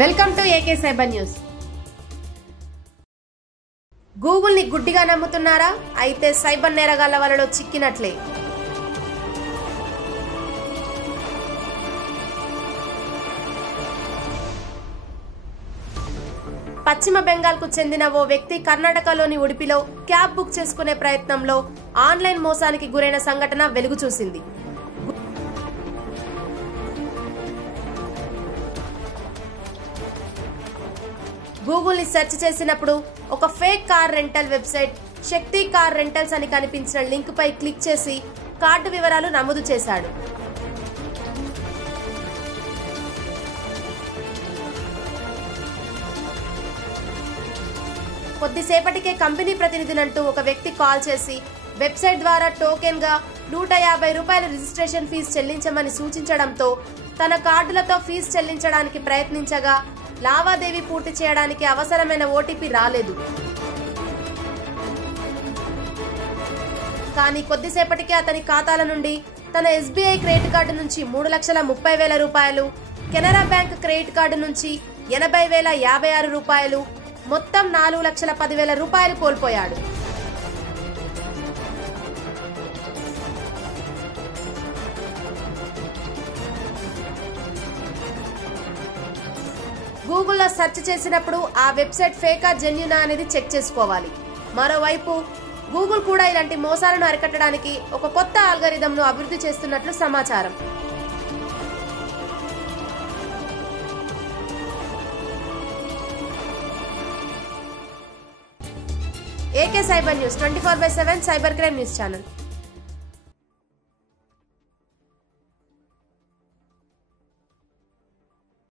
Welcome to AK cyber news. Google ని గుడ్డిగా నమ్ముతున్నారా? అయితే సైబర్ నేరగాళ్ల వలలో చిక్కినట్లే. పశ్చిమ బెంగాల్ కు చెందిన ఓ వ్యక్తి కర్ణాటకలోని ఉడిపిలో క్యాబ్ బుక్ చేసుకునే ప్రయత్నంలో ఆన్లైన్ మోసానికి గురైన సంఘటన వెలుగు చూసింది. గూగుల్ ని సెర్చ్ చేసినప్పుడు ఒక ఫేక్ కార్ రెంటల్ వెబ్సైట్ శక్తి కార్ రెంటల్స్ అని కనిపించిన లింక్ పై క్లిక్ చేసి కార్డు వివరాలు నమోదు చేశాడు. కొద్దిసేపటికే కంపెనీ ప్రతినిధినంటూ ఒక వ్యక్తి కాల్ చేసి వెబ్సైట్ ద్వారా టోకెన్ గా ₹150 రిజిస్ట్రేషన్ ఫీజు చెల్లించమని సూచించడంతో తన కార్డులతో ఫీజు చెల్లించడానికి ప్రయత్నించగా లావాదేవీ పూర్తి చేయడానికి అవసరమైన ఓటీపీ రాలేదు. కానీ కొద్దిసేపటికే అతని ఖాతాల నుండి తన ఎస్బీఐ క్రెడిట్ కార్డు నుంచి ₹3,30,000, కెనరా బ్యాంక్ క్రెడిట్ కార్డు నుంచి ₹80,056, మొత్తం ₹4,10,000 కోల్పోయాడు. గూగుల్లో సెర్చ్ చేసినప్పుడు ఆ వెబ్సైట్ ఫేకా జెన్యూనా అనేది చెక్ చేసుకోవాలి. మరోవైపు గూగుల్ కూడా ఇలాంటి మోసాలను అరికట్టడానికి ఒక కొత్త ఆల్గరిథంను అభివృద్ధి చేస్తున్నట్లు సమాచారం. AK cyber news 24/7 cyber crime news channel.